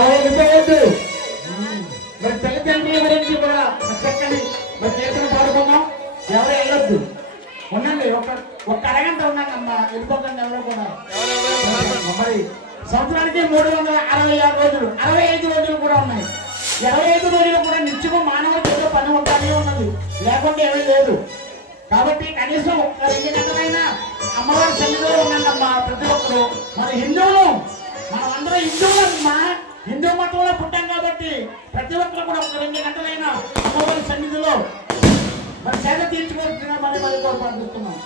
ఎవరైతే మరి తల్లిదండ్రుల గురించి కూడా చక్కని మరి చేతులు పాడుకున్నాం. ఎవరు వెళ్ళొద్దు, ఉండండి. ఒక్క అరగంట ఉన్నాను అమ్మ, వెళ్ళిపోకండి ఎవరు కూడా. మరి సంవత్సరానికి 366 రోజులు, 65 రోజులు కూడా ఉన్నాయి. 25 రోజులు కూడా నిత్యము మానవుడితో పని ఉంటానే ఉన్నది, లేకుంటే ఏమీ లేదు. కాబట్టి కనీసం ఒక్క 2 గంటలైనా అమ్మవారి సన్నిధిలో ఉన్నానమ్మా ప్రతి ఒక్కరు. మన హిందువులు, మనం అందరం హిందువులమ్మా, హిందూ మతంలో పుట్టాం కాబట్టి ప్రతి ఒక్కరు కూడా ఒక 2 గంటలైనా అమ్మవారి సన్నిధిలో మరి సేవ తీర్చుకుంటున్నా మరి కోరుకుంటున్నాం.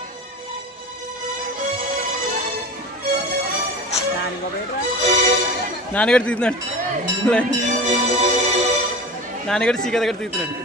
నాన్నగడు తీస్తున్నాడు, నాన్నగడు సీక దగ్గర తీస్తున్నాడు.